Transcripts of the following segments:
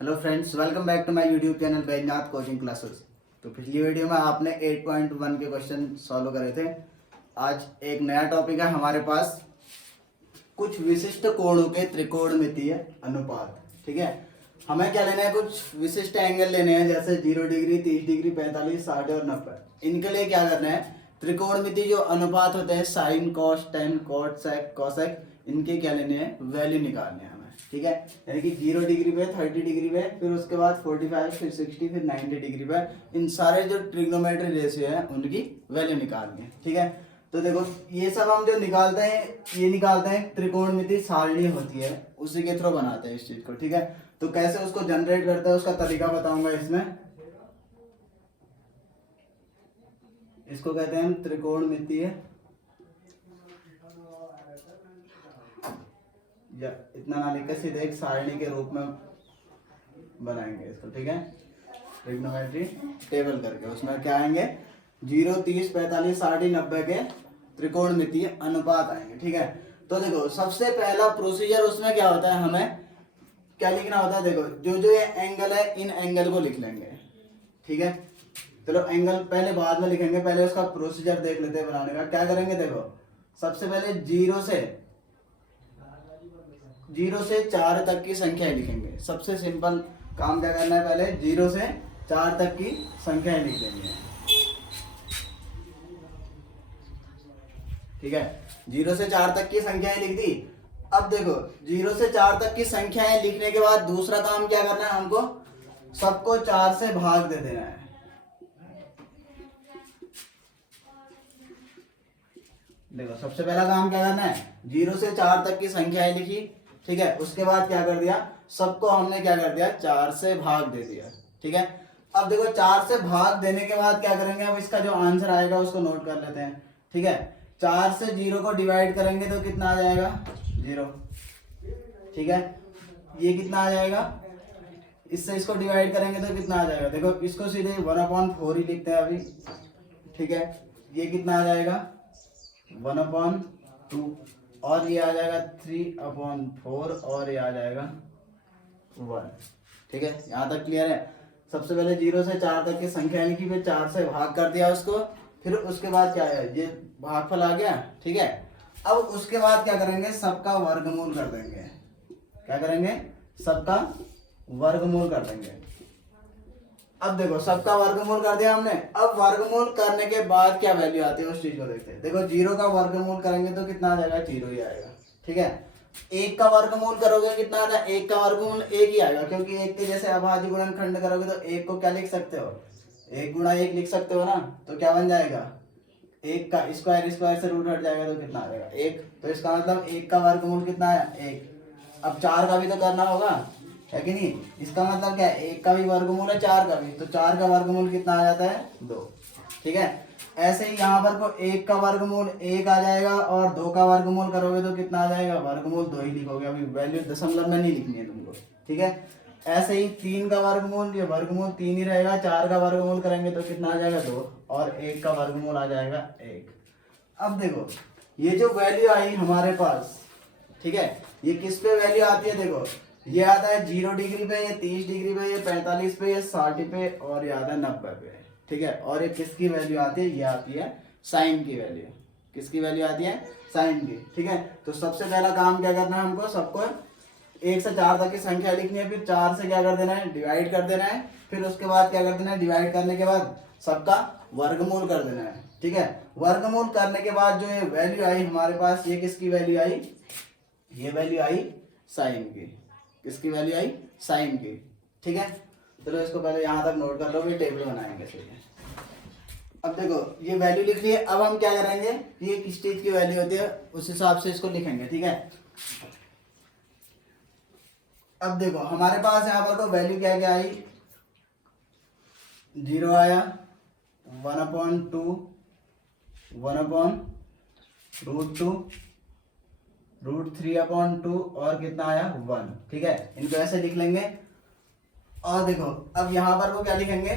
Hello friends, welcome back to my YouTube channel Baijnath coaching classes. तो पिछली video में आपने 8.1 के क्वेश्चन सॉल्व करे थे। आज एक नया टॉपिक है हमारे पास, कुछ विशिष्ट कोणों के त्रिकोणमितीय अनुपात। ठीक है, हमें क्या लेना है, कुछ विशिष्ट एंगल लेने हैं, जैसे 0 डिग्री, 30 डिग्री, 45, 60 और 90। इनके लिए क्या करना है, त्रिकोणमिति जो अनुपात होते हैं साइन, कॉस, टेन, कॉट, सेक, कोसेक, इनके क्या लेने हैं, वैल्यू निकालने हैं हमें। ठीक है, यानी कि 0 डिग्री पे, 30 डिग्री पे, फिर उसके बाद 45, फिर 60, फिर 90 डिग्री पे, इन सारे जो ट्रिग्नोमेट्री रेशियो है उनकी वैल्यू निकालनी है। ठीक है, तो देखो ये सब हम जो निकालते हैं, ये निकालते हैं त्रिकोणमिति सारणी होती है, उसी के थ्रू बनाते हैं इस चीज को। ठीक है, तो कैसे उसको जनरेट करते हैं उसका तरीका बताऊंगा इसमें। इसको कहते हैं हम त्रिकोणमितीय, या इतना ना लिख के सीधे एक सारणी के रूप में बनाएंगे इसको। ठीक है, ट्रिग्नोमेट्री टेबल करके उसमें क्या आएंगे, 0, 30, 45, 60, 90 के त्रिकोणमितीय अनुपात आएंगे। ठीक है, तो देखो सबसे पहला प्रोसीजर उसमें क्या होता है, हमें क्या लिखना होता है। देखो जो जो ये एंगल है, इन एंगल को लिख लेंगे। ठीक है, चलो एंगल पहले बाद में लिखेंगे, पहले उसका प्रोसीजर देख लेते हैं बनाने का। क्या करेंगे, देखो सबसे पहले 0 से 4 तक की संख्या लिखेंगे। सबसे सिंपल काम क्या करना है, पहले 0 से 4 तक की संख्या लिख देंगे। ठीक है, 0 से 4 तक की संख्याएं लिख दी। अब देखो 0 से 4 तक की संख्याएं लिखने के बाद दूसरा काम क्या करना है, हमको सबको 4 से भाग दे देना है। देखो सबसे पहला काम क्या करना है, 0 से 4 तक की संख्याएं लिखी। ठीक है, उसके बाद क्या कर दिया, सबको हमने क्या कर दिया, 4 से भाग दे दिया। ठीक है, अब देखो 4 से भाग देने के बाद क्या करेंगे, अब इसका जो आंसर आएगा उसको नोट कर लेते हैं। ठीक है, 4 से 0 को डिवाइड करेंगे तो कितना आ जाएगा, 0। ठीक है, ये कितना आ जाएगा, इससे इसको डिवाइड करेंगे तो कितना आ जाएगा, देखो इसको सीधे 1/4 ही लिखते हैं अभी। ठीक है, ये कितना आ जाएगा, 1/2, और ये आ जाएगा 3/4, और ये आ जाएगा 1। ठीक है, यहाँ तक क्लियर है। सबसे पहले 0 से 4 तक की संख्या लिखी, फिर 4 से भाग कर दिया उसको, फिर उसके बाद क्या है, ये भागफल आ गया। ठीक है, अब उसके बाद क्या करेंगे, सबका वर्गमूल कर देंगे। क्या करेंगे, सबका वर्गमूल कर देंगे। अब देखो सबका वर्गमूल कर दिया हमने। अब वर्गमूल करने के बाद क्या वैल्यू आती है उस चीज को देखते हैं। देखो 0 का वर्गमूल करेंगे तो कितना आ जाएगा, 0 ही आएगा। ठीक है, 1 का वर्गमूल करोगे कितना आ जाएगा, 1 का वर्गमूल 1 ही आएगा, क्योंकि 1 के जैसे अभाज्य गुणनखंड करोगे तो 1 को क्या लिख सकते हो, 1 गुणा 1 लिख सकते हो ना। तो क्या बन जाएगा, 1 का स्क्वायर से रूट हट जाएगा तो कितना आ जाएगा, 1। तो इसका मतलब 1 का वर्गमूल कितना है, 1। अब 4 का भी तो करना होगा, है कि नहीं। इसका मतलब क्या है, 1 का भी वर्गमूल है, 4 का भी, तो 4 का वर्गमूल कितना आ जाता है, 2। ठीक है, ऐसे ही यहाँ पर को 1 का वर्गमूल 1 आ जाएगा, और 2 का वर्गमूल करोगे तो कितना आ जाएगा, वर्गमूल 2 ही लिखोगे, अभी वैल्यू दशमलव में नहीं लिखनी है तुमको। ठीक है, ऐसे ही 3 का वर्गमूल, ये वर्गमूल 3 ही रहेगा, 4 का वर्गमूल करेंगे तो कितना आ जाएगा, 2, और 1 का वर्गमूल आ जाएगा 1। अब देखो ये जो वैल्यू आई हमारे पास, ठीक है, ये किस पे वैल्यू आती है, देखो ये आता है 0 डिग्री पे, ये 30 डिग्री पे, ये 45 पे, ये 60 पे, और ये आता है 90 पे। ठीक है, और ये किसकी वैल्यू आती है, ये आती है साइन की वैल्यू। किसकी वैल्यू आती है, साइन की। ठीक है, तो सबसे पहला काम क्या करना है, हमको सबको 1 से 4 तक की संख्या लिखनी है, फिर 4 से क्या कर देना है, डिवाइड कर देना है, फिर उसके बाद क्या कर देना है, डिवाइड करने के बाद सबका वर्गमूल कर देना है। ठीक है, वर्गमूल करने के बाद जो ये वैल्यू आई हमारे पास, ये किसकी वैल्यू आई, ये वैल्यू आई साइन की। किसकी वैल्यू आई, साइन की। ठीक है, चलो इसको पहले यहाँ तक नोट कर लो, फिर टेबल बनाएंगे। ठीक है, अब देखो ये वैल्यू लिख ली है। अब हम क्या करेंगे, ये किस चीज की वैल्यू होती है उस हिसाब से इसको लिखेंगे। ठीक है, अब देखो हमारे पास यहाँ पर तो वैल्यू क्या क्या आई, 0 आया, 1/2, 1/√2, √3/2, और कितना आया, 1। ठीक है, इनको ऐसे लिख लेंगे। और देखो अब यहां पर वो क्या लिखेंगे,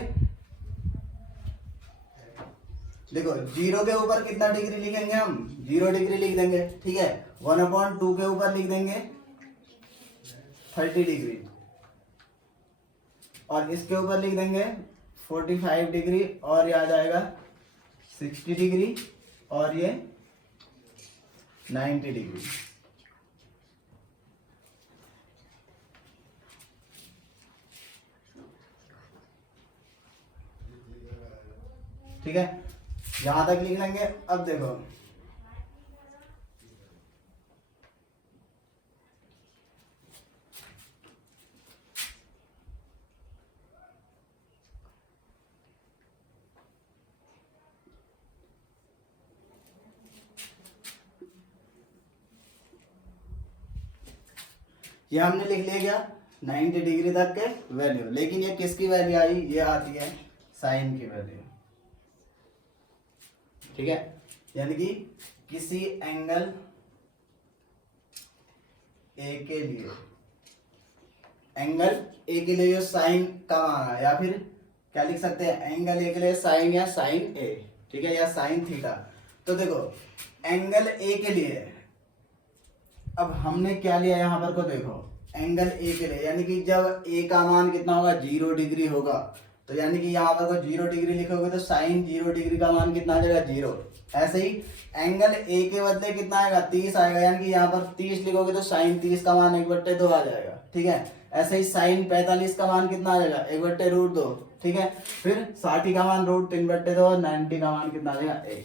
देखो 0 के ऊपर कितना डिग्री लिखेंगे हम, 0 डिग्री लिख देंगे। ठीक है, 1/2 के ऊपर लिख देंगे 30 डिग्री। और इसके ऊपर लिख देंगे 45 डिग्री, और ये आ जाएगा 60 डिग्री, और ये 90 डिग्री। ठीक है, यहां तक लिख लेंगे। अब देखो ये हमने लिख लिया क्या 90 डिग्री तक के वैल्यू, लेकिन ये किसकी वैल्यू आई, ये आती है साइन की वैल्यू। ठीक है, यानी कि किसी एंगल ए के लिए, एंगल ए के लिए साइन का मान है, या फिर क्या लिख सकते हैं एंगल ए के लिए साइन या साइन ए, ठीक है, या साइन थीटा। तो देखो एंगल ए के लिए अब हमने क्या लिया यहाँ पर को देखो, एंगल ए के लिए यानी कि जब ए का मान कितना होगा 0 डिग्री होगा, तो यानी कि यहाँ पर को 0 डिग्री लिखोगे तो साइन 0 डिग्री का मान कितना आ जाएगा 0। ऐसे ही एंगल ए के बदले कितना आएगा 30 आएगा, यानी कि यहाँ पर 30 लिखोगे तो साइन 30 का मान 1/2 आ जाएगा। ठीक है, ऐसे ही साइन 45 का मान कितना आ जाएगा 1/√2। ठीक है, फिर 60 का मान √3/2 और 90 का मान कितना आ जाएगा 1।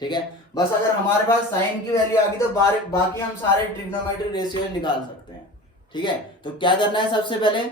ठीक है, बस अगर हमारे पास साइन की वैल्यू आ गई तो बाकी हम सारे ट्रिग्नोमेट्रिक रेशियो निकाल सकते हैं। ठीक है, तो क्या करना है, सबसे पहले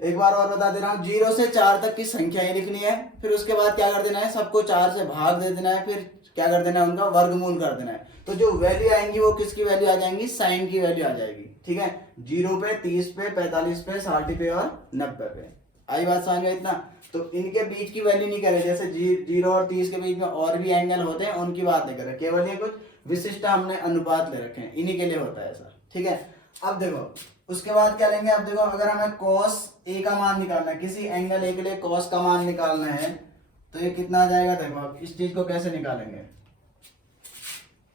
एक बार और बता दे रहा हूँ, 0 से 4 तक की संख्याएं लिखनी है, फिर उसके बाद क्या कर देना है, सबको 4 से भाग दे देना है, फिर क्या कर देना है, उनका वर्गमूल कर देना है। तो जो वैल्यू आएंगी वो किसकी वैल्यू आ जाएंगी, साइन की वैल्यू आ जाएगी। ठीक है, 0 पे, 30 पे, 45 पे, 60 पे और 90 पे। आई बात समझ में इतना? तो इनके बीच की वैल्यू नहीं करे, जैसे 0 और 30 के बीच में और भी एंगल होते हैं, उनकी बात नहीं करे, केवल ये कुछ विशिष्ट हमने अनुपात ले रखे हैं, इन्हीं के लिए होता है ऐसा। ठीक है, अब देखो उसके बाद क्या लेंगे, अब देखो अगर हमें cos a का मान निकालना है, किसी एंगल a के लिए cos का मान निकालना है, तो ये कितना आ जाएगा। देखो अब इस चीज को कैसे निकालेंगे,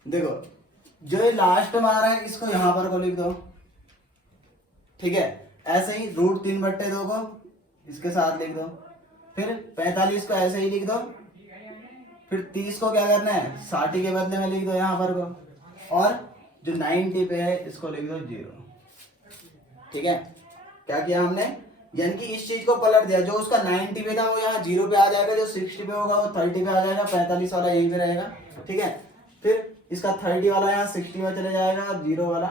देखो जो ये लास्ट में आ रहा है इसको यहां पर को लिख दो। ठीक है, ऐसे ही √3/2 को इसके साथ लिख दो, फिर 45 को ऐसे ही लिख दो, फिर 30 को क्या करना है 60 के बदले में लिख दो यहाँ पर को, और जो 90 पे है इसको लिख दो 0। ठीक है, क्या किया हमने, यानी कि इस चीज को पलट दिया, जो उसका 90 पे था वो यहाँ 0 पे आ जाएगा, जो 60 पे होगा वो 30 पे आ जाएगा, 45 वाला यहीं पे रहेगा। ठीक है, फिर इसका 30 वाला यहाँ 60 में चले जाएगा, और 0 वाला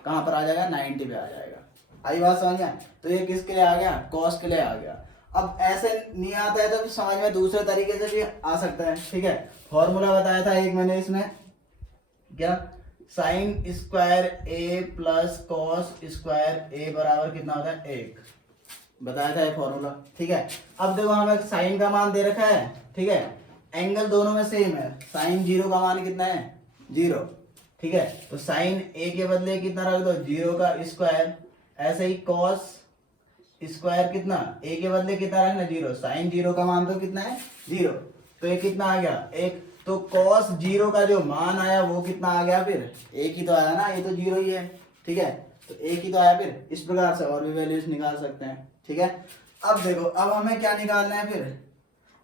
कहाँ पर आ जाएगा 90 पे आ जाएगा। आई बात समझ में? तो ये किसके लिए आ गया, कॉस के लिए आ गया। अब ऐसे नहीं आता है तो फिर समझ में दूसरे तरीके से भी आ सकता है। ठीक है, फॉर्मूला बताया था एक मैंने इसमें, क्या साइन स्क्वायर ए प्लस कॉस स्क्वायर ए बराबर कितना होता है 1, बताया था ये फॉर्मूला। ठीक है, अब देखो हमें साइन का मान दे रखा है। ठीक है, एंगल दोनों में सेम है, साइन 0 का मान कितना है 0। ठीक है, तो साइन ए के बदले कितना रख दो 0 का स्क्वायर, ऐसे ही कॉस स्क्वायर कितना ए के बदले कितना रखना 0, साइन 0 का मान तो कितना है 0, तो ये कितना आ गया 1। तो cos 0 का जो मान आया वो कितना आ गया, फिर 1 ही तो आया ना, ये तो 0 ही है। ठीक है, तो 1 ही तो आया, फिर इस प्रकार से और भी वैल्यूज निकाल सकते हैं। ठीक है, अब देखो अब हमें क्या निकालना है, फिर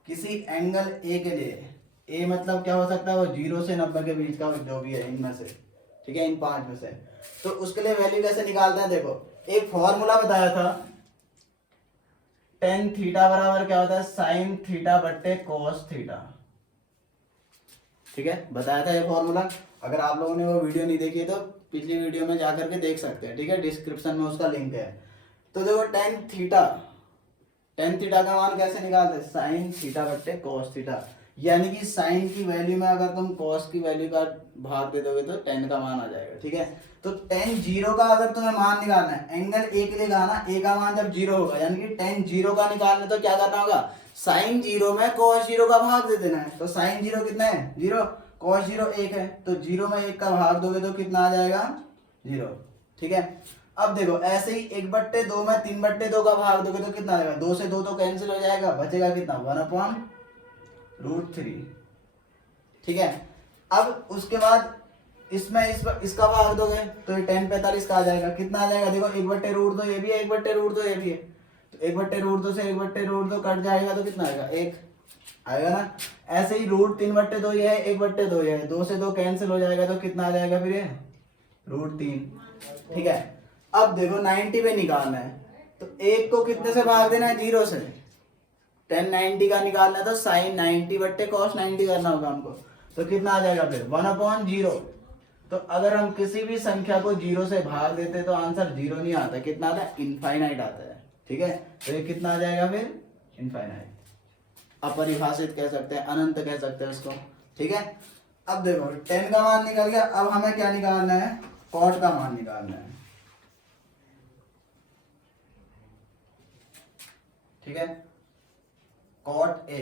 किसी एंगल ए के लिए, ए मतलब क्या हो सकता है वो 0 से 90 के बीच का जो भी है इनमें से। ठीक है, इन 5 में से, तो उसके लिए वैल्यू कैसे निकालते हैं, देखो एक फॉर्मूला बताया था, tan थीटा बराबर क्या होता है साइन थीटा बट्टे कॉस थीटा। ठीक है, बताया था ये फॉर्मूला, अगर आप लोगों ने वो वीडियो नहीं देखी है तो पिछली वीडियो में जाकर के देख सकते हैं। ठीक है, डिस्क्रिप्शन में उसका लिंक है। तो देखो tan थीटा का मान कैसे निकालते हैं, साइन थीटा बट्टे कॉस थीटा, यानी कि साइन की वैल्यू में अगर तुम कॉस की वैल्यू का भाग दे दोगे तो tan का मान आ जाएगा। ठीक है, तो tan 0 का अगर तुम्हें मान निकालना है, एंगल ए के लिए कहा ना, ए का मान जब 0 होगा, यानी कि tan 0 का निकालना तो क्या करना होगा, साइन 0 में cos 0 का भाग दे देना है। तो साइन 0 कितना है 0, cos 0 1 है, तो 0 में 1 का भाग दोगे तो कितना आ जाएगा 0। ठीक है, अब देखो ऐसे ही 1/2 में 3/2 का भाग दोगे तो कितना आएगा, 2 से 2 तो कैंसिल हो जाएगा, बचेगा कितना 1/√3। ठीक है, अब उसके बाद इसमें इसका भाग दोगे तो ये tan 45 का आ जाएगा, कितना आ जाएगा देखो 1/√2 ये भी है, 1/√2 ये भी है, तो 1/√2 से 1/√2 कट जाएगा तो कितना आएगा, 1 आएगा ना। ऐसे ही √3/2 ये है, 1/2 ये है, 2 से 2 कैंसिल हो जाएगा तो कितना आ जाएगा फिर ये √3। ठीक है, अब देखो 90 पे निकालना है तो 1 को कितने से भाग देना है, 0 से। tan 90 का निकालना है तो sin 90 cos 90 करना होगा हमको, तो कितना आ जाएगा फिर 1/0। तो अगर हम किसी भी संख्या को 0 से भाग देते तो आंसर 0 नहीं आता, कितना आता है, इनफाइनाइट आता है। ठीक है, तो ये कितना आ जाएगा फिर, इनफाइनाइट, अपरिभाषित कह सकते हैं, अनंत कह सकते हैं इसको। ठीक है, अब देखो tan का मान निकल गया, अब हमें क्या निकालना है, cot का मान निकालना है। ठीक है, cot A,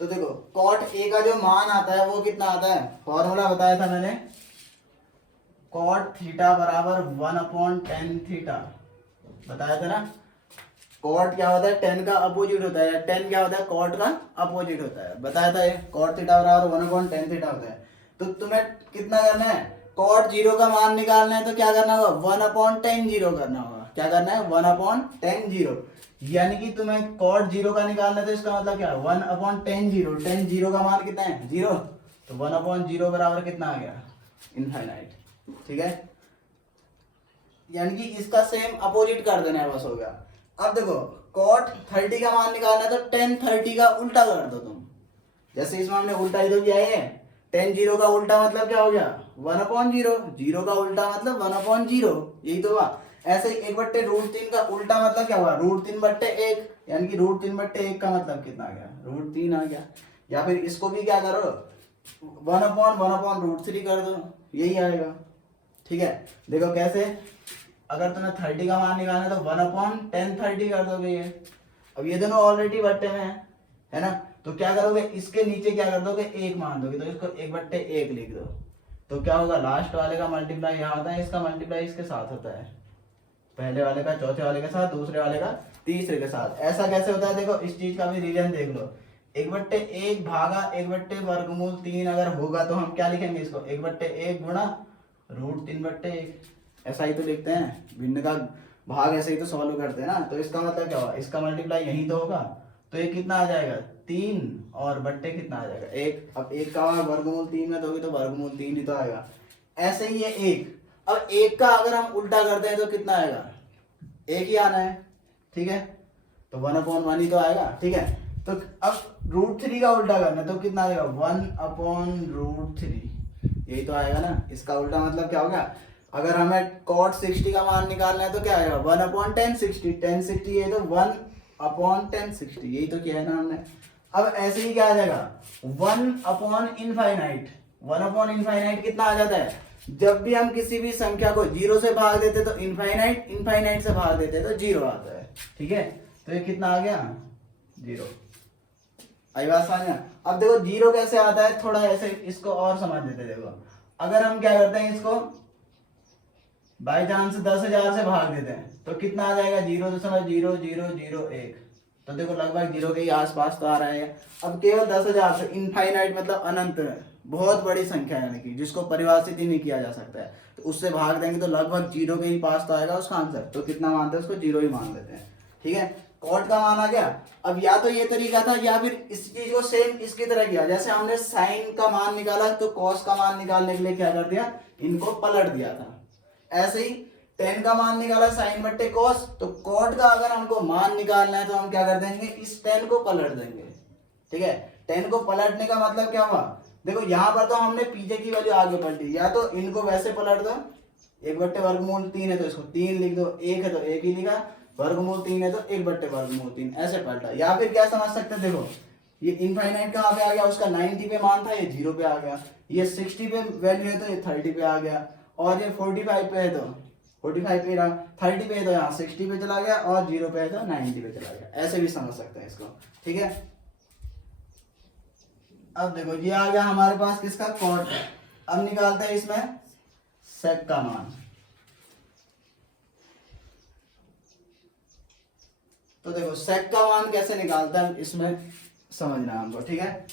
तो देखो cot A का जो मान आता है वो कितना आता है, फॉर्मूला बताया था मैंने, cot थीटा बराबर 1/tan थीटा, बताया था ना। cot क्या होता है, tan का अपोजिट होता है, tan क्या होता है, cot का अपोजिट होता है, बताया था ये, cot थीटा बराबर 1/tan थीटा होता है। तो तुम्हें कितना करना है, cot 0 का मान निकालना है तो क्या करना होगा, 1/tan 0 करना होगा। क्या करना है, 1/tan 0, यानी कि तुम्हें cot 0 का निकालना है तो इसका मतलब क्या है, 1/tan 0, tan 0 का मान कितना है, 0, तो 1/0 बराबर कितना आ गया, इनफाइनाइट। ठीक है, यानी कि इसका सेम अपोजिट कर देना है, बस हो गया। अब देखो cot 30 का मान निकालना है तो tan 30 का उल्टा कर दो तुम, जैसे इसमें हमने उल्टा ही तो किया है, tan 0 का उल्टा मतलब क्या हो गया, 1/0, 0 का उल्टा मतलब 1/0, यही तो हुआ। ऐसे ही 1/√3 का उल्टा मतलब क्या हुआ, √3/1, यानी कि √3/1 का मतलब कितना आ गया, √3 आ गया। या फिर इसको भी क्या करो, 1/1/√3 कर दो, यही आएगा। ठीक है, देखो कैसे, अगर तुम्हें 30 का मान निकालना है तो 1/tan 30 कर दोगे ये। अब ये दोनों ऑलरेडी बट्टे में है ना, तो क्या करोगे, इसके नीचे क्या कर दोगे, 1 मान दोगे, तो इसको 1/1 लिख दो। तो क्या होगा, लास्ट वाले का मल्टीप्लाई यहाँ होता है, इसका मल्टीप्लाई इसके साथ होता है, पहले वाले का चौथे वाले के साथ, दूसरे वाले का तीसरे के साथ। ऐसा कैसे होता है, देखो इस चीज का भी रीजन देख लो, 1/1 भागा 1/√3 अगर होगा तो हम क्या लिखेंगे इसको, 1/1 गुणा √3/1, ऐसा ही तो लिखते हैं, भिन्न का भाग ऐसे ही तो सॉल्व करते हैं ना। तो इसका मतलब क्या हुआ, इसका मल्टीप्लाई यही तो होगा, तो ये कितना आ जाएगा, 3, और बट्टे कितना आ जाएगा, 1। अब 1 का √3 में दोगे तो √3 ही तो आएगा। ऐसे ही ये 1, अब 1 का अगर हम उल्टा करते हैं तो कितना आएगा, 1 ही आना है। ठीक है, तो 1/1 ही तो आएगा। ठीक है, तो अब √3 का उल्टा करना है तो कितना आएगा, 1/√3, यही तो आएगा ना। इसका उल्टा मतलब क्या होगा, अगर हमें cot 60 का मान निकालना है तो क्या आएगा, 1/tan 60, tan 60 ये तो 1/tan 60, यही तो किया है ना हमने। अब ऐसे ही क्या आ जाएगा, 1/इनफाइनाइट, 1/इनफाइनाइट कितना आ जाता है, जब भी हम किसी भी संख्या को 0 से भाग देते तो इनफाइनाइट, इनफाइनाइट से भाग देते तो 0 आता है। ठीक है, तो ये कितना आ गया, 0। आई बात समझ में। अब देखो 0 कैसे आता है, थोड़ा ऐसे इसको और समझ लेते। देखो अगर हम क्या करते हैं, इसको बाई चांस 10,000 से भाग देते हैं तो कितना आ जाएगा, 0.0001, तो देखो लगभग 0 के ही आसपास तो आ रहा है। अब केवल 10,000 से, इनफाइनाइट मतलब अनंत है, बहुत बड़ी संख्या है, यानी कि जिसको परिभाषित ही नहीं किया जा सकता है, तो उससे भाग देंगे तो लगभग 0 के ही पास तो आएगा उसका आंसर। तो कितना मानते हैं उसको, 0 ही मान लेते हैं। ठीक है, कॉट का मान आ गया। अब या तो ये तरीका था या फिर इस चीज को सेम इसकी तरह किया, जैसे हमने साइन का मान निकाला तो कॉस का मान निकालने के लिए क्या कर दिया, इनको पलट दिया था। ऐसे ही टेन का मान निकाला साइन बट्टे कॉस, तो कॉट का अगर हमको मान निकालना है तो हम क्या कर देंगे, इस टेन को पलट देंगे। ठीक है, टेन को पलटने का मतलब क्या हुआ, देखो यहाँ पर तो हमने पीछे की वैल्यू आगे पलटी, या तो इनको वैसे पलट दो, 1/वर्गमूल 3 है तो इसको 3 लिख दो, 1 है तो 1 ही लिखा, वर्गमूल 3 है तो 1/वर्गमूल 3 ऐसे पलटा। या फिर क्या समझ सकते हैं, देखो ये इनफाइनाइट कहाँ पे आ गया, उसका 90 पे मान था, ये 0 पे आ गया, ये 60 पे वैल्यू है तो ये 30 पे आ गया, और ये 45 पे है तो 45 पे रहा, 30 पे है तो यहाँ 60 पे चला गया, और 0 पे है तो 90 पे चला गया। ऐसे भी समझ सकते हैं इसको। ठीक है, अब देखो ये आ गया हमारे पास किसका, कॉट का। अब निकालते हैं इसमें सेक का मान। तो देखो सेक का मान कैसे निकालता है इसमें समझना है हमको। ठीक है,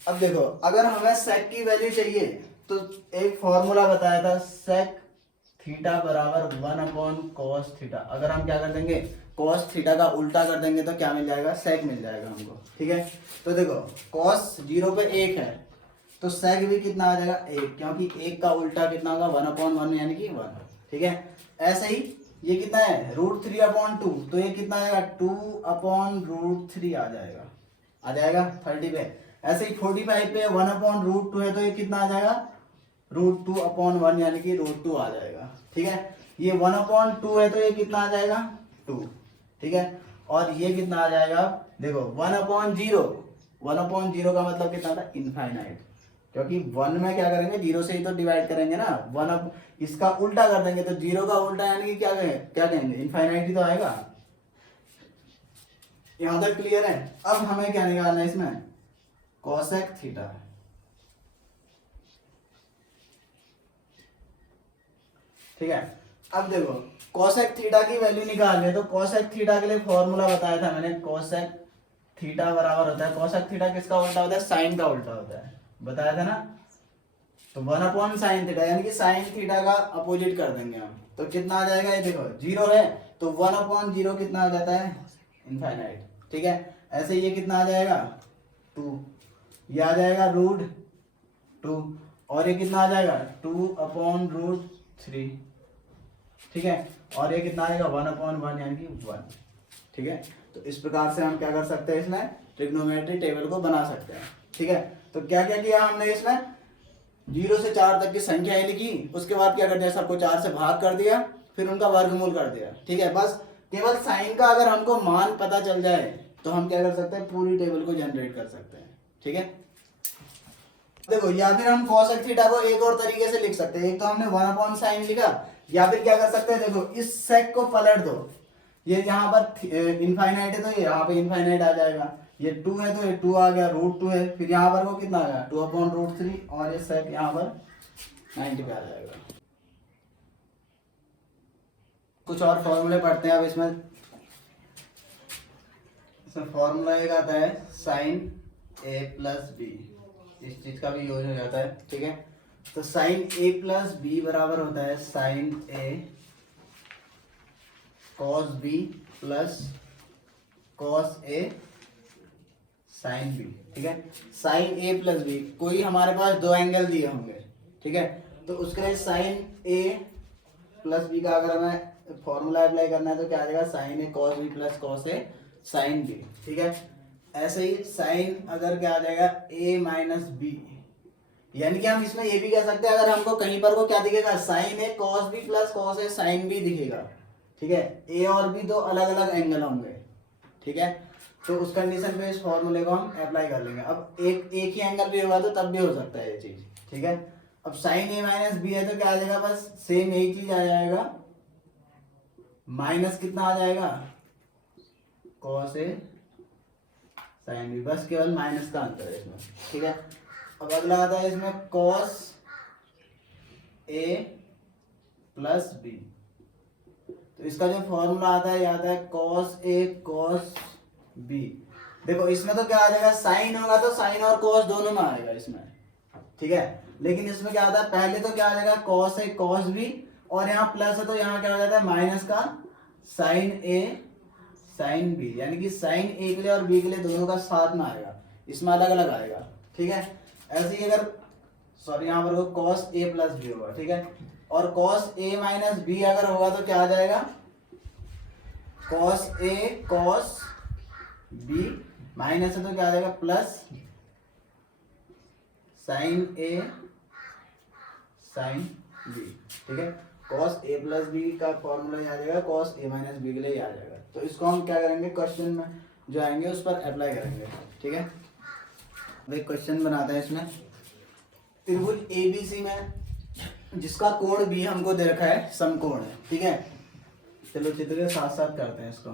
अब देखो अगर हमें सेक की वैल्यू चाहिए तो एक फॉर्मूला बताया था sec थीटा बराबर 1/cos थीटा। अगर हम क्या कर देंगे cos थीटा का उल्टा कर देंगे तो क्या मिल जाएगा, sec मिल जाएगा हमको। ठीक है, तो देखो cos 0 पे 1 है तो sec भी कितना आ जाएगा 1, क्योंकि 1 का उल्टा कितना होगा 1/1 यानी कि 1। ठीक है, ऐसे ही ये कितना है √3/2, तो ये कितना आएगा 2/√3 आ जाएगा 30 पे। ऐसे ही 45 पे 1/√2 है तो ये कितना आ जाएगा √2/1 यानी कि √2 आ जाएगा। ठीक है, ये 1/2 है तो ये कितना आ जाएगा 2। ठीक है, और ये कितना आ जाएगा देखो 1/0 का मतलब कितना था इनफाइनाइट, क्योंकि 1 में क्या करेंगे 0 से ही तो डिवाइड करेंगे ना, 1 इसका उल्टा कर देंगे तो 0 का उल्टा यानी कि क्या कहेंगे इनफाइनाइट ही तो आएगा। यहां तक क्लियर है। अब हमें क्या निकालना है इसमें कोसेक थीटा। ठीक है, अब देखो कोसेक थीटा की वैल्यू निकाल ले तो कोसेक थीटा के लिए फॉर्मूला बताया था मैंने, कोसेक थीटा बराबर होता है, कोसेक थीटा किसका उल्टा होता है साइन का उल्टा होता है, बताया था ना। तो 1/sin थीटा यानी कि साइन थीटा का अपोजिट कर देंगे हम, तो कितना आ जाएगा ये देखो 0 है तो 1/0 कितना आ जाता है इनफाइनाइट। ठीक है, ऐसे ये कितना आ जाएगा 2, ये आ जाएगा √2 और ये कितना आ जाएगा 2/√3। ठीक है, और ये कितना आएगा 1/1 यानी कि 1। ठीक है, तो इस प्रकार से हम क्या कर सकते हैं इसमें ट्रिग्नोमेट्री टेबल को बना सकते हैं। ठीक है, तो क्या क्या किया हमने इसमें 0 से 4 तक की संख्याएं लिखी, उसके बाद क्या कर दिया सबको 4 से भाग कर दिया, फिर उनका वर्गमूल कर दिया। ठीक है, बस केवल साइन का अगर हमको मान पता चल जाए तो हम क्या कर सकते हैं पूरी टेबल को जनरेट कर सकते हैं। ठीक है, देखो या फिर हम कोसेक थीटा को एक और तरीके से लिख सकते हैं, एक तो हमने 1/sin लिखा, या फिर क्या कर सकते हैं देखो इस सेक को पलट दो, ये यहाँ पर इनफाइनाइट है तो ये यहाँ पे इनफाइनाइट आ जाएगा, ये 2 है तो ये 2 आ गया, √2 है, फिर यहाँ पर वो कितना आ गया 2/√3 और ये सेक यहाँ पर 90 पे आ जाएगा। कुछ और फॉर्मूले पढ़ते हैं अब इसमें फॉर्मूला एक आता है sin a + b, इस चीज का भी यूज हो जाता है। ठीक है, तो sin a + b बराबर होता है sin a cos b + cos a sin b। ठीक है, sin a + b कोई हमारे पास दो एंगल दिए होंगे। ठीक है, तो उसके लिए sin a + b का अगर हमें फॉर्मूला अप्लाई करना है तो क्या आ जाएगा sin a cos b + cos a sin b। ठीक है, ऐसे ही sin अगर क्या आ जाएगा a - b, यानी कि हम इसमें ये भी कह सकते हैं अगर हमको कहीं पर को क्या दिखेगा sin a cos b + cos a sin b दिखेगा। ठीक है, a और b दो अलग अलग एंगल होंगे। ठीक है, तो उस कंडीशन पे इस फॉर्मूले को हम अप्लाई कर लेंगे। अब एक ही एंगल भी होगा तो तब भी हो सकता है ये चीज। ठीक है, अब sin a - b है तो क्या आ जाएगा बस सेम यही चीज आ जाएगा, माइनस कितना आ जाएगा cos a sin b, बस केवल माइनस का अंतर है इसमें। ठीक है, अब अगला आता है इसमें cos a + b, तो इसका जो फॉर्मूला आता है आता है cos a cos b। देखो इसमें तो क्या आ जाएगा साइन होगा तो साइन और cos दोनों में आएगा इसमें। ठीक है, लेकिन इसमें क्या आता है पहले तो क्या आ जाएगा cos a cos b और यहाँ प्लस है तो यहाँ क्या हो जाता है माइनस का sin a sin b, यानी कि sin a के लिए और b के लिए दोनों का साथ में आएगा, इसमें अलग अलग आएगा। ठीक है, ऐसे ही अगर सॉरी यहाँ पर cos a + b होगा। ठीक है, और cos a - b अगर होगा तो क्या आ जाएगा cos a cos b, minus है तो क्या आ जाएगा plus sin a sin b। ठीक है, cos a + b का फॉर्मूला आ जाएगा cos a - b के लिए आ जाएगा। तो इसको हम क्या करेंगे क्वेश्चन में जो आएंगे उस पर अप्लाई करेंगे। ठीक है, एक क्वेश्चन बनाते हैं इसमें त्रिभुज ABC में जिसका कोण भी हमको दे रखा है समकोण है। ठीक है, चलो चित्र के साथ साथ करते हैं इसको।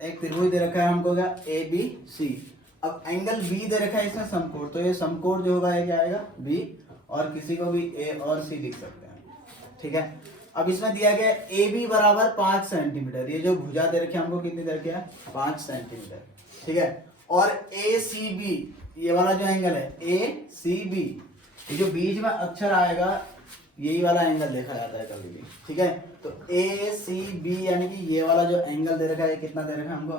एक त्रिभुज दे रखा है हमको क्या ABC, अब एंगल B दे रखा है इसमें समकोण, तो ये समकोण जो होगा ये क्या आएगा B, और किसी को भी A और C लिख सकते हैं। ठीक है, अब इसमें दिया गया AB बराबर 5 सेंटीमीटर, ये जो भुजा दे रखी है हमको कितनी दे रखी है 5 सेंटीमीटर। ठीक है, और ACB ये वाला जो एंगल है ए सी बी, ये जो बीच में अक्षर आएगा यही वाला एंगल देखा जाता है कभी भी, ठीक है। तो ए सी बी यानी कि ये वाला जो एंगल दे रखा है कितना दे रखा है हमको,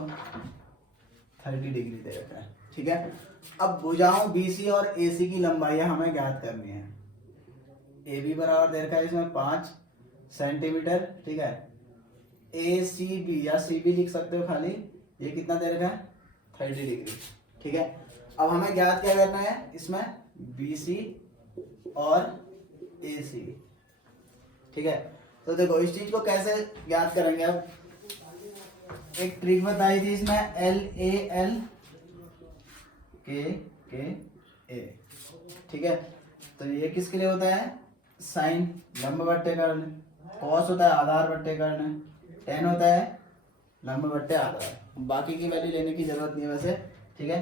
30 डिग्री दे रखा है, ठीक है। अब भुजाओं BC और AC की लंबाई हमें ज्ञात करनी है। AB बराबर दे रखा है इसमें 5 सेंटीमीटर, ठीक है। ACB या CB लिख सकते हो खाली, ये कितना दे रखा है 30 डिग्री, ठीक है। अब हमें ज्ञात क्या करना है इसमें, BC और AC, ठीक है। तो देखो इस चीज को कैसे ज्ञात करेंगे, अब एक ट्रिक बताई थी इसमें, LAL के ए, ठीक है। तो ये किसके लिए होता है, साइन लंब बट्टे कर्ण, कॉस होता है आधार बट्टे कर्ण, टेन होता है लंब बट्टे आधार, बाकी की वैल्यू लेने की जरूरत नहीं है वैसे, ठीक है।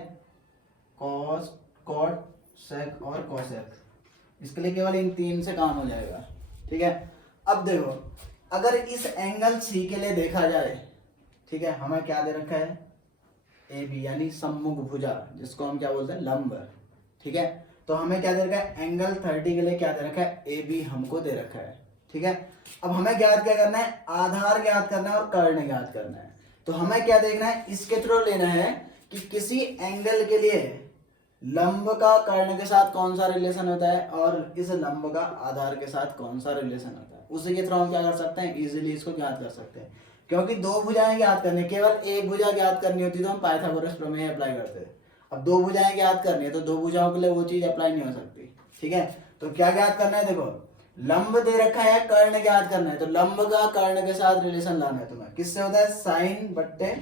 कॉस कॉट सेक और कोसेक, इसके लिए केवल इन 3 से काम हो जाएगा, ठीक है। अब देखो अगर इस एंगल सी के लिए देखा जाए, ठीक है, हमें क्या दे रखा है ए बी यानी सम्मुख भुजा, जिसको हम क्या बोलते हैं लंब, ठीक है। तो हमें क्या दे रखा है, एंगल 30 के लिए क्या दे रखा है, ए बी हमको दे रखा है, ठीक है। अब हमें ज्ञात क्या करना है, आधार ज्ञात करना है और कर्ण ज्ञात करना है। तो हमें क्या देखना है, इसके थ्रू लेना है कि किसी एंगल के लिए लंब का कर्ण के साथ कौन सा रिलेशन होता है और इस लंब का आधार के साथ कौन सा रिलेशन होता है, उसी के थ्रू हम क्या कर सकते हैं, इजीली इसको ज्ञात कर सकते हैं। क्योंकि 2 भुजाएं ज्ञात करनी, केवल एक भुजा ज्ञात करनी होती तो हम पाइथागोरस प्रमेय अप्लाई करते हैं। अब 2 भुजाएं ज्ञात करनी है तो 2 भुजाओं के लिए वो चीज अप्लाई नहीं हो सकती, ठीक है। तो क्या ज्ञात करना है, देखो लंब दे रखा है, कर्ण ज्ञात करना है, तो लंब का कर्ण के साथ रिलेशन लाना है तुम्हें, किससे होता है, साइन बट्टे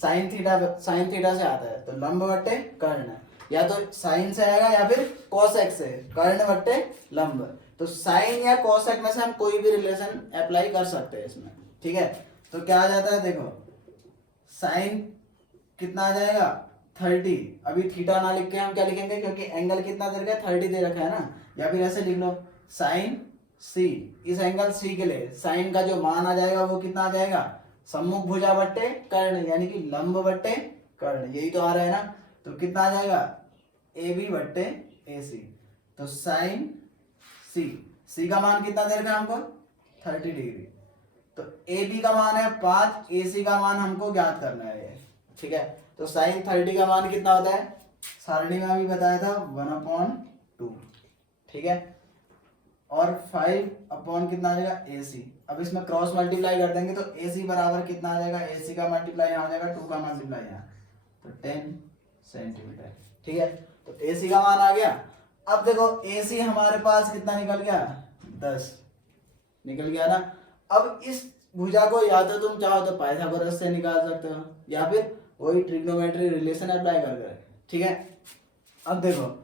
साइन थीटा से आता है। तो लंब बट्टे कर्ण, या तो साइन से आएगा या फिर कोसेक से, कर्ण बट्टे लंब। तो साइन या कोसेक में से हम कोई भी रिलेशन अप्लाई कर सकते हैं इसमें, ठीक है। तो क्या आ जाता है, देखो साइन कितना आ जाएगा 30, अभी थीटा ना लिख के हम क्या लिखेंगे, क्योंकि एंगल कितना दे रखा है 30 दे रखा है ना, या फिर ऐसे लिख लो साइन सी, इस एंगल सी के लिए साइन का जो मान आ जाएगा वो कितना आ जाएगा, सम्मुख भुजा बट्टे कर्ण यानी कि लंब बट्टे कर्ण, यही तो आ रहा है ना। तो कितना आ जाएगा, ए बी बट्टे ए सी। तो साइन सी का मान कितना दे रखा है हमको 30 डिग्री, तो ए बी का मान है 5, ए सी का मान हमको ज्ञात करना है, ठीक है। तो साइन 30 का मान कितना होता है, सारणी में अभी बताया था 1/2, ठीक है। और 5 अपॉन कितना आ जाएगा ए सी, अब इसमें क्रॉस मल्टीप्लाई कर देंगे तो ए सी बराबर कितना आ जाएगा, ए सी का मल्टीप्लाई यहाँ आ जाएगा 2 का मल्टीप्लाई यहाँ, तो 10 सेंटीमीटर, ठीक है। तो ए सी का मान आ गया। अब देखो ए सी हमारे पास कितना निकल गया, 10 निकल गया ना। अब इस भुजा को या तो तुम चाहो तो पाइथागोरस से निकाल सकते हो या फिर वही ट्रिग्नोमेट्री रिलेशन अप्लाई कर, ठीक है। अब देखो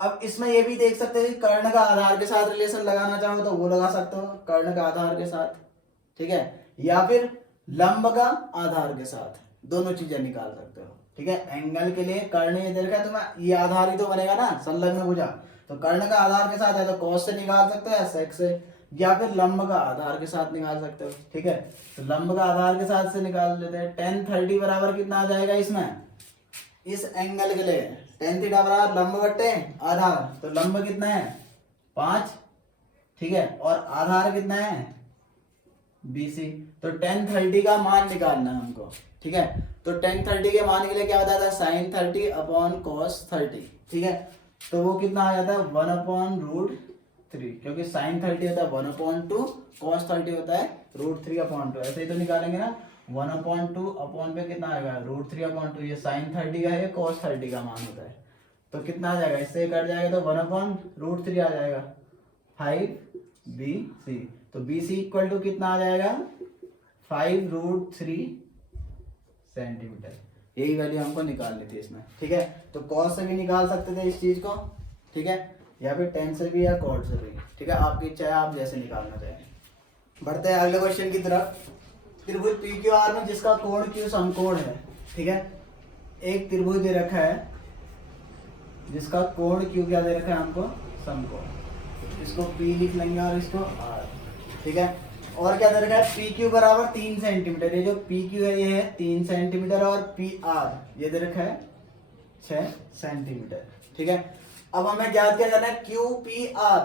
अब इसमें ये भी देख सकते हैं कि कर्ण का आधार के साथ रिलेशन लगाना चाहो तो वो लगा सकते हो, कर्ण का आधार के साथ, ठीक है, या फिर लंब का आधार के साथ, दोनों चीजें निकाल सकते हो, ठीक है। एंगल के लिए कर्ण ये दे रखा है, तो ये आधार ही तो बनेगा ना संलग्न भुजा, तो कर्ण का आधार के साथ है तो कॉस से निकाल सकते हो या सेक से, या फिर लंब का आधार के साथ निकाल सकते हो, ठीक है। तो लंब का आधार के साथ से निकाल लेते हैं। 10 30 बराबर कितना आ जाएगा इसमें, इस एंगल के लिए tan थीटा बराबर लंब बट्टे आधार, तो लंब कितना है 5, ठीक है, और आधार कितना है BC। तो tan 30 का मान निकालना है हमको, ठीक है। तो tan 30 के मान के लिए क्या होता था, sin 30 अपॉन cos 30, ठीक है। तो वो कितना आ जाता है 1/√3, क्योंकि sin 30 होता है 1/2, cos 30 होता है √3/2, ऐसे ही तो निकालेंगे ना। 1/2 अपॉन पे कितना आएगा √3/2, ये sin 30 का है, cos 30 का मान होता है, तो कितना आ जाएगा, इससे कट जाएगा तो 1/√3 आ जाएगा 5BC। तो BC इक्वल टू कितना आ जाएगा 5√3 सेंटीमीटर, यही वैल्यू हमको निकालनी थी इसमें, ठीक है। तो cos से भी निकाल सकते थे इस चीज को, ठीक है, या फिर tan से भी या cot से भी, ठीक है, आपकी इच्छा है आप जैसे निकालना चाहें। बढ़ते हैं अगले क्वेश्चन की तरफ। त्रिभुज PQR में जिसका कोण Q समकोण है, ठीक है, एक त्रिभुज दे रखा है जिसका कोण Q क्या दे रखा है हमको, समकोण, इसको P लिख लेंगे और इसको R, ठीक है। और क्या दे रखा है, PQ बराबर 3 सेंटीमीटर, ये जो PQ है ये है 3 सेंटीमीटर, और PR ये दे रखा है 6 सेंटीमीटर। ठीक है, अब हमें ज्ञात क्या करना है, QPR।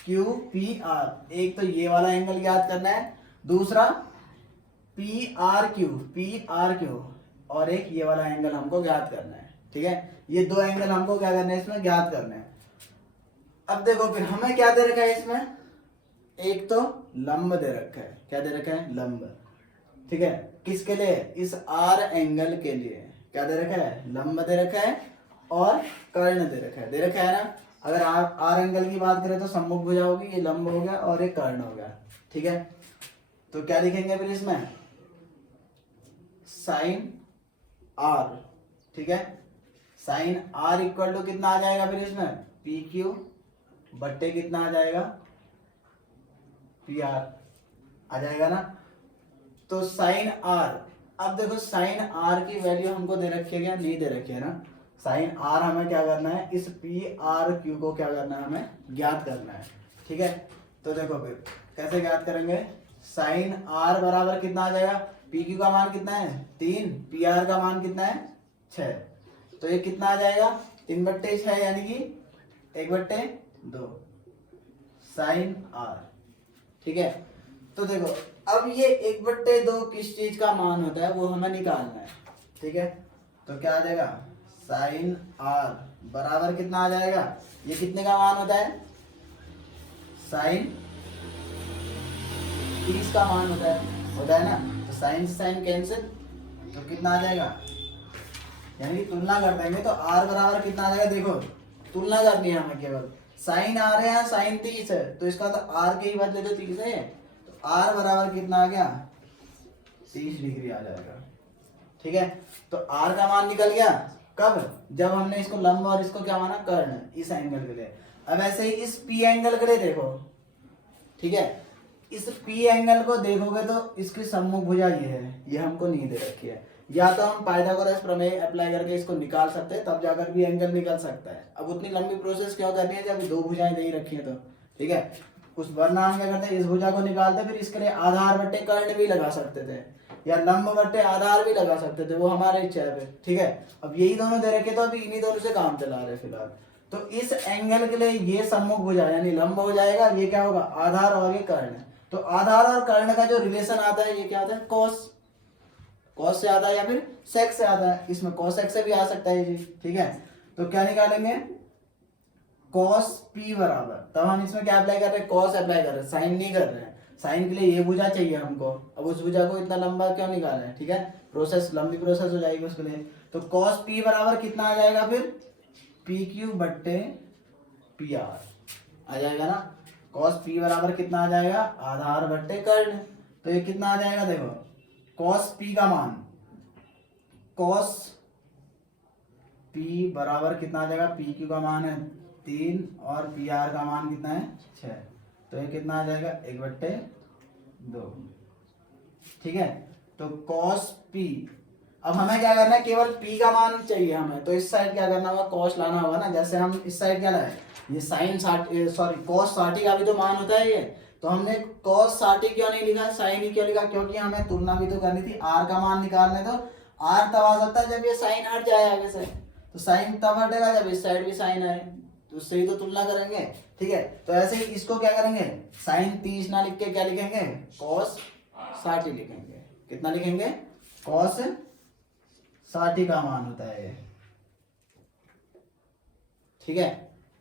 QPR एक तो ये वाला एंगल ज्ञात करना है, दूसरा PRQ और एक ये वाला एंगल हमको ज्ञात करना है। ठीक है, ये दो एंगल हमको क्या करना है, इसमें ज्ञात करना है। अब देखो फिर हमें क्या दे रखा है इसमें, एक तो लंब दे रखा है, क्या दे रखा है, लंब। ठीक है, किसके लिए, इस R एंगल के लिए क्या दे रखा है, लंब दे रखा है और कर्ण दे रखा है, ना। अगर R एंगल की बात करें तो सम्मुख भुजा होगी, ये लंब हो गया और एक कर्ण हो गया। ठीक है, तो क्या लिखेंगे फिर इसमें, साइन R। ठीक है, साइन R इक्वल टू कितना आ जाएगा फिर इसमें, PQ बट्टे कितना आ जाएगा, PR आ जाएगा ना। तो साइन R, अब देखो साइन R की वैल्यू हमको दे रखी है क्या, नहीं दे रखी है ना। साइन R हमें क्या करना है, इस PRQ को क्या करना है, हमें ज्ञात करना है। ठीक है, तो देखो फिर कैसे ज्ञात करेंगे, साइन R बराबर कितना आ जाएगा, PQ का मान कितना है 3, PR का मान कितना है 6, तो ये कितना आ जाएगा 3/6 यानी कि 1/2 साइन R। ठीक है, तो देखो अब ये 1/2 किस चीज का मान होता है वो हमें निकालना है। ठीक है, तो क्या आ जाएगा, साइन R बराबर कितना आ जाएगा, ये कितने का मान होता है, साइन 30 का मान होता है ना। तो साइन से साइन कैंसिल, तो कितना आ जाएगा, यानी कि तुलना कर देंगे तो R बराबर कितना आ जाएगा, देखो तुलना करनी है हमें, केवल साइन आ रहे हैं, साइन 30 है तो इसका तो R के ही बदले तो 30 है, तो R बराबर कितना आ गया 30 डिग्री आ जाएगा। ठीक है, तो R का मान निकल गया कब, जब हमने इसको लंब और इसको क्या माना, कर्ण, इस एंगल के लिए। अब ऐसे ही इस P एंगल के लिए देखो। ठीक है, इस P एंगल को देखोगे तो इसकी सम्मुख भुजा ये है, ये हमको नहीं दे रखी है। या तो हम पाइथागोरस प्रमेय अप्लाई करके इसको निकाल सकते हैं, तब जाकर भी एंगल निकल सकता है। अब उतनी लंबी प्रोसेस क्यों करनी है जब दो भुजाएं दे ही रखी है तो। ठीक है, उस वरना हम क्या करते हैं, इस भुजा को निकालते फिर इसके लिए आधार बट्टे कर्ण भी लगा सकते थे, या लंब बट्टे आधार भी लगा सकते थे, वो हमारे इच्छा है। ठीक है, अब यही दोनों दे रखे तो अभी इन्हीं दोनों से काम चला रहे फिलहाल। तो इस एंगल के लिए ये सम्मुख भुजा यानी लंब हो जाएगा, ये क्या होगा आधार और ये कर्ण। तो आधार और कर्ण का जो रिलेशन आता है ये क्या आता है, कॉस। कॉस से आता है या फिर सेक से आता है, इसमें कॉस सेक से भी आ सकता है जी। ठीक है, तो क्या निकालेंगे, कॉस P बराबर, तब हम इसमें क्या अप्लाई कर रहे हैं, कॉस अप्लाई कर रहे हैं, साइन नहीं कर रहे हैं। साइन के लिए ये भुजा चाहिए हमको, अब उस भुजा को इतना लंबा क्यों निकाल रहे हैं। ठीक है, प्रोसेस लंबी प्रोसेस हो जाएगी उसके लिए। तो कॉस P बराबर कितना आ जाएगा फिर, PQ बट्टे PR आ जाएगा ना। कॉस P बराबर कितना आ जाएगा, आधार बट्टे कर्ण, तो ये कितना आ जाएगा, देखो कॉस P का मान, कॉस P बराबर कितना आ जाएगा, PQ का मान है 3 और PR का मान कितना है 6, तो ये कितना आ जाएगा 1/2। ठीक है, तो कॉस P, अब हमें क्या करना है, केवल P का मान चाहिए हमें, तो इस साइड क्या करना होगा, कॉस लाना होगा ना। जैसे हम इस साइड क्या लाए, ये साइन 60 सॉरी कॉस 60 का भी तो मान होता है ये, तो हमने कॉस 60 क्यों नहीं लिखा, साइन ही क्यों लिखा, क्योंकि हमें तुलना भी तो करनी थी, R का मान निकालने। तो R तब आ सकता है जब ये साइन हट जाए आगे से, तो साइन तब हटेगा जब इस साइड भी साइन आए, तो उससे ही तो तुलना करेंगे। ठीक है, तो ऐसे ही इसको क्या करेंगे, साइन 30 ना लिख के क्या लिखेंगे, कॉस 60 लिखेंगे। कितना लिखेंगे, कॉस 60 का मान होता है ये। ठीक है,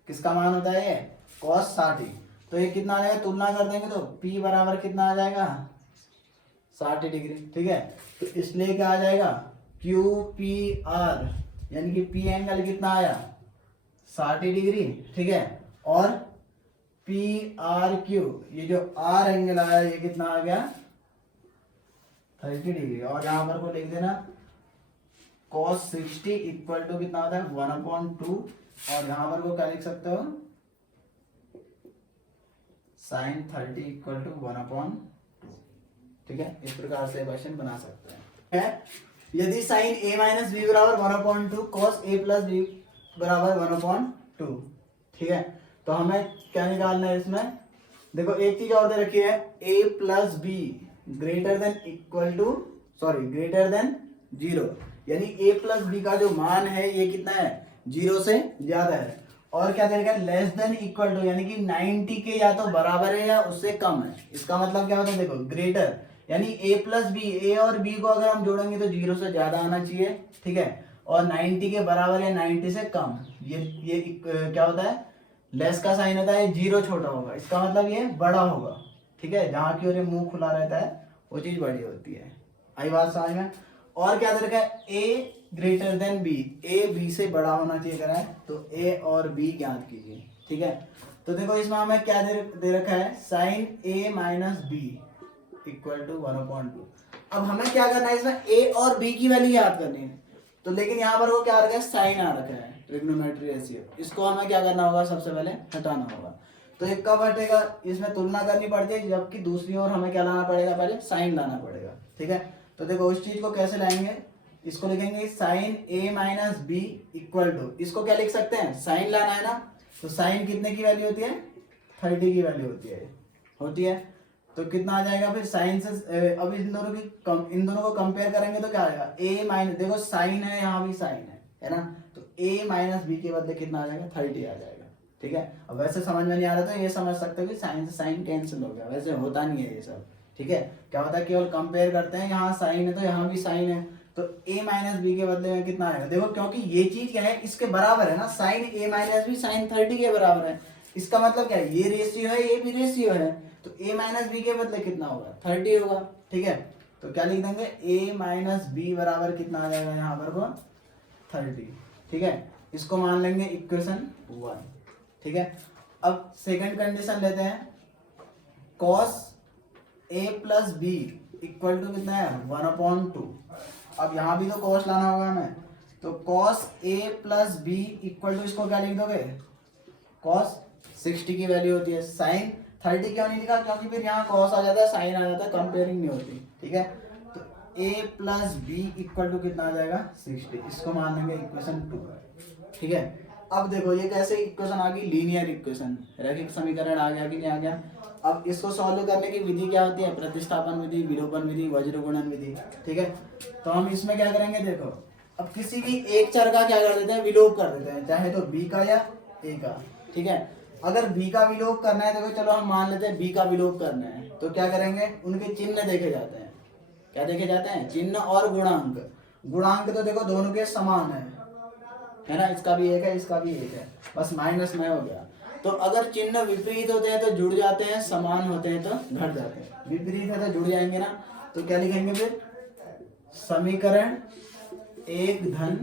किसका मान होता है ये, कॉस 60। तो ये कितना आ जाएगा, तुलना कर देंगे तो P बराबर कितना आ जाएगा 60 डिग्री। ठीक है, तो इसलिए क्या आ जाएगा, QPR यानी कि P एंगल कितना आया 60 डिग्री। ठीक है, और PRQ ये जो R एंगल आया ये कितना आ गया 30 डिग्री। और यहाँ पर को लिख देना cos 60 इक्वल टू कितना होता है 1/2, और यहाँ पर को क्या लिख सकते हो sin 30 इक्वल टू 1/2। ठीक है, इस प्रकार से क्वेश्चन बना सकते हैं। यदि sin a माइनस b बराबर 1/2 cos a प्लस b बराबर 1/2। ठीक है, तो हमें क्या निकालना है इसमें, देखो एक चीज और दे रखी है, a plus b greater than 0, यानी ए प्लस बी का जो मान है ये कितना है, 0 से ज्यादा है। और क्या दे रखा है, लेस देन इक्वल टू, यानी कि 90 के या तो बराबर है या उससे कम है। इसका मतलब क्या होता है, देखो ग्रेटर, यानी ए प्लस बी, ए और बी को अगर हम जोड़ेंगे तो 0 से ज्यादा आना चाहिए, ठीक है, और 90 के बराबर या 90 से कम। ये क्या होता है, लेस का साइन होता है, 0 छोटा होगा, इसका मतलब ये बड़ा होगा, ठीक है, जहां की ओर ये मुंह खुला रहता है वो चीज बड़ी होती है। आई बात समझ में। और क्या दे रखा है, A greater than B, A B से बड़ा होना चाहिए करा है, तो ए और बी ज्ञात कीजिए, ठीक है। तो देखो इसमें हमें क्या दे रखा है, sine A minus B equal to 1/2। अब हमें क्या करना है, इसमें ए और बी की वैल्यू याद करनी है, तो लेकिन यहाँ पर वो क्या आ रखा है, साइन आ रखा है, ट्रिग्नोमेट्री रेशियो, इसको हमें क्या करना होगा, सबसे पहले हटाना होगा। तो ये कब हटेगा, इसमें तुलना करनी पड़ती है, जबकि दूसरी ओर हमें क्या लाना पड़ेगा, पहले साइन लाना पड़ेगा, ठीक है। तो देखो उस चीज को कैसे लाएंगे, इसको लिखेंगे sine A minus B equal to, इसको क्या लिख सकते हैं, साइन लाना है ना, तो साइन कितने की वैल्यू होती है, 30 की वैल्यू होती है। तो कितना आ जाएगा फिर साइन से, अब इन दोनों को कंपेयर करेंगे तो क्या आएगा, ए माइनस, देखो साइन है, यहाँ भी साइन है ना, तो ए माइनस बी के बदले कितना आ जाएगा, 30 आ जाएगा, ठीक है। अब वैसे समझ में नहीं आ रहा तो ये समझ सकते हो कि साइन से साइन कैंसिल हो गया, वैसे होता नहीं है ये सब, ठीक है। क्या होता है, केवल कंपेयर करते हैं, यहाँ साइन है तो यहाँ भी साइन है, तो a माइनस बी के बदले में कितना आएगा, देखो क्योंकि ये चीज क्या है, इसके बराबर है ना, sine a minus B sine 30 के बराबर है, इसका मतलब क्या है, ये रेशियो है, ये भी रेशियो है, तो a माइनस बी के बदले कितना होगा, 30 होगा, ठीक है। तो क्या लिख देंगे, a माइनस बी बराबर कितना आ जाएगा यहाँ पर वो 30, ठीक है। इसको मान लेंगे इक्वेशन 1, ठीक है। अब सेकंड कंडीशन लेते हैं, cos a plus B equal to कितना है, 1/2। अब यहाँ भी तो cos लाना होगा हमें, तो cos a plus B equal to, इसको क्या लिख दोगे, cos 60 की वैल्यू होती है, साइन 30 क्यों नहीं लिखा, क्योंकि फिर यहाँ cos आ जाता है, साइन आ जाता है, कंपेयरिंग नहीं होती, ठीक है। तो a plus B equal to कितना आ जाएगा, 60, इसको मान लेंगे इक्वेशन 2, ठीक है। अब देखो ये कैसे इक्वेशन आ गई, लीनियर इक्वेशन, रैखिक समीकरण आ गया कि नहीं आ गया। अब इसको सॉल्व करने की विधि क्या होती है, प्रतिस्थापन विधि, विलोपन विधि, वज्र गुणन विधि, ठीक है। तो हम इसमें क्या करेंगे, देखो अब किसी भी एक चर का क्या कर देते हैं, विलोप कर देते हैं, चाहे तो b का या a का, ठीक है। अगर b का विलोप करना है, देखो चलो हम मान लेते हैं b का विलोप करना है, तो क्या करेंगे, उनके चिन्ह देखे जाते हैं, क्या देखे जाते हैं, चिन्ह और गुणांक। गुणांक तो देखो दोनों के समान है ना, इसका भी 1 है, इसका भी 1 है, बस माइनस में हो गया। तो अगर चिन्ह विपरीत होते हैं तो जुड़ जाते हैं, समान होते हैं तो घट जाते हैं, विपरीत है तो जुड़ जाएंगे ना, तो क्या लिखेंगे फिर, समीकरण 1 धन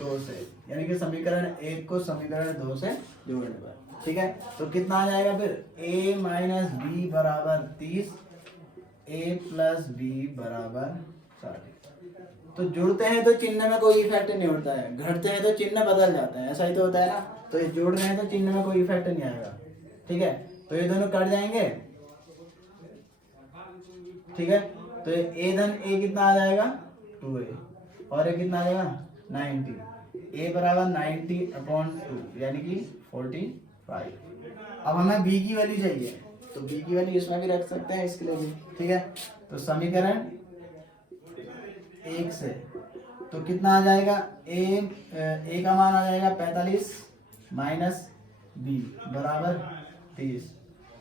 2 से, यानी कि समीकरण 1 को समीकरण 2 से जोड़ने पर, ठीक है। तो कितना आ जाएगा फिर, a माइनस बी बराबर 30, a प्लस बी बराबर 60। तो जुड़ते हैं तो चिन्ह में कोई इफेक्ट नहीं होता है, घटते हैं तो चिन्ह बदल जाता है, ऐसा ही तो होता है ना। तो ये जोड़ रहे हैं तो चिन्ह में कोई इफेक्ट नहीं आएगा, ठीक है। तो ये दोनों कट जाएंगे, ठीक है। तो a धन a कितना आ जाएगा, 2a, और ये कितना आ जाएगा, 90, a बराबर 90/2 यानी कि 45। अब हमें b की वैल्यू चाहिए, तो b की वैल्यू इसमें भी रख सकते हैं, इसके लिए भी, ठीक है। तो समीकरण 1 से तो कितना आ जाएगा, a का मान आ जाएगा 45 माइनस b बराबर 30,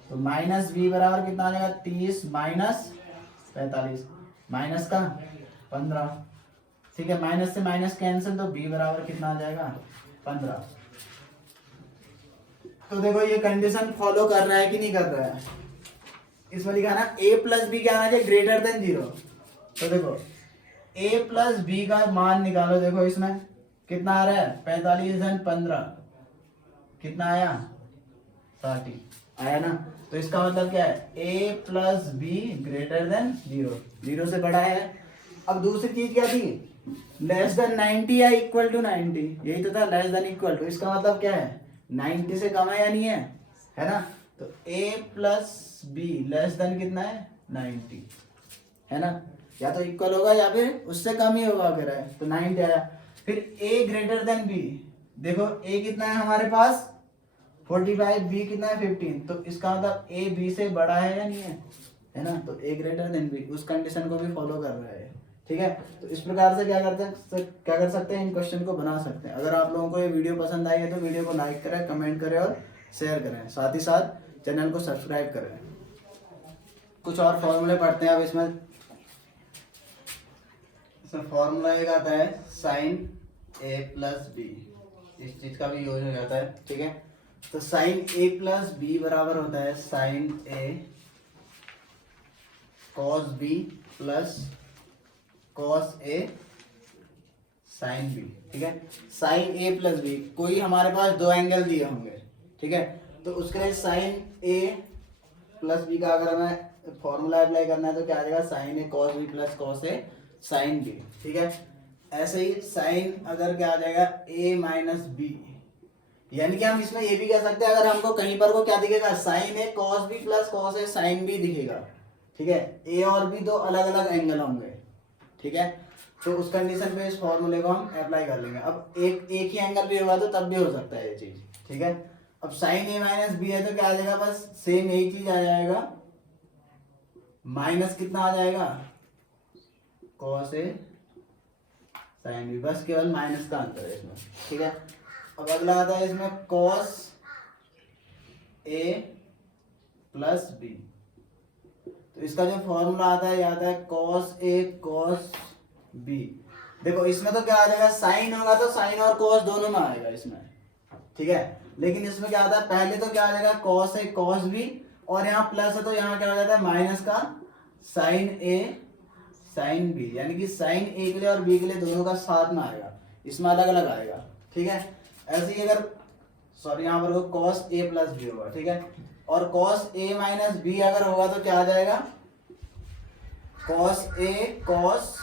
तो माइनस b बराबर कितना आ जाएगा, 30 माइनस 45, माइनस का 15, ठीक है। माइनस से माइनस कैंसिल, तो b बराबर कितना आ जाएगा, 15। तो देखो ये कंडीशन फॉलो कर रहा है कि नहीं कर रहा है, इसमें लिखा ना a प्लस बी क्या आना चाहिए, ग्रेटर देन 0। तो देखो a प्लस बी का मान निकालो, देखो इसमें कितना आ रहा है, 45 धन 15 कितना आया, 30 आया ना। तो इसका मतलब क्या है, a plus be greater than 0, 0 से बड़ा है। अब दूसरी चीज क्या थी, लेस देन 90 या इक्वल टू 90, यही तो था, लेस देन इक्वल टू, इसका मतलब क्या है, 90 से कम है या नहीं है ना। तो a plus be less than कितना है, 90, है ना, या तो इक्वल होगा या फिर उससे कम ही होगा, अगर है तो 90 आया। फिर a ग्रेटर देन b, देखो a कितना है हमारे पास 45, b कितना है 15, तो इसका मतलब a b से बड़ा है या नहीं है ना। तो a ग्रेटर देन b, उस कंडीशन को भी फॉलो कर रहा है, ठीक है। तो इस प्रकार से क्या कर सकते हैं, इन क्वेश्चन को बना सकते हैं। अगर आप लोगों को ये वीडियो पसंद आई है तो वीडियो को लाइक करें, कमेंट करें और शेयर करें, साथ ही साथ चैनल को सब्सक्राइब करें। कुछ और फॉर्मूले पढ़ते हैं अब इसमें फॉर्मूला एक आता है साइन ए प्लस बी, इस चीज का भी यूज हो जाता है, ठीक है। तो साइन ए प्लस बी बराबर होता है sine A cos B plus cos A sine B, ठीक है। साइन ए प्लस बी, कोई हमारे पास दो एंगल दिए होंगे, ठीक है, तो उसके लिए साइन ए प्लस बी का अगर हमें फॉर्मूला अप्लाई करना है तो क्या आ जाएगा, sign A cos B plus cos A sine B, ठीक है। ऐसे ही साइन अगर क्या आ जाएगा a माइनस बी, यानी कि हम इसमें ये भी कह सकते हैं अगर हमको कहीं पर को क्या दिखेगा, sign A cos B plus cos A sine B दिखेगा, ठीक है। a और b दो अलग अलग एंगल होंगे, ठीक है। तो उस कंडीशन पे इस फॉर्मूले को हम अप्लाई कर लेंगे। अब एक ही एंगल भी होगा तो तब भी हो सकता है ये चीज, ठीक है। अब साइन ए माइनस बी है तो क्या आ जाएगा, बस सेम यही चीज आ जाएगा, माइनस कितना आ जाएगा कॉस ए साइन बी, बस केवल माइनस का अंतर है इसमें, ठीक है। अब अगला आता है इसमें कॉस ए प्लस बी, तो इसका जो फॉर्मूला आता है आता है कॉस ए कॉस बी। देखो इसमें तो क्या आ जाएगा, साइन होगा तो साइन और कॉस दोनों में आएगा इसमें, ठीक है। लेकिन इसमें क्या आता है, पहले तो क्या आ जाएगा कॉस ए कॉस बी, और यहाँ प्लस है तो यहाँ क्या हो जाता है माइनस का साइन ए साइन बी, यानी कि साइन ए के लिए और बी के लिए दोनों का साथ में आएगा, इसमें अलग अलग आएगा, ठीक है। ऐसे ही अगर सॉरी यहाँ पर कॉस ए प्लस बी होगा, ठीक है, और कॉस ए माइनस बी अगर होगा तो क्या आ जाएगा, cos A cos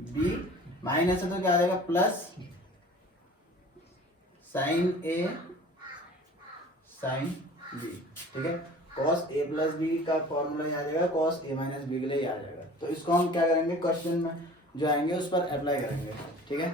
B, minus है तो क्या आ जाएगा प्लस साइन ए साइन बी, ठीक है। cos a प्लस बी का फॉर्मूला आ जाएगा cos a माइनस बी के लिए आ जाएगा। तो इसको हम क्या करेंगे, क्वेश्चन में जो आएंगे उस पर अप्लाई करेंगे, ठीक है।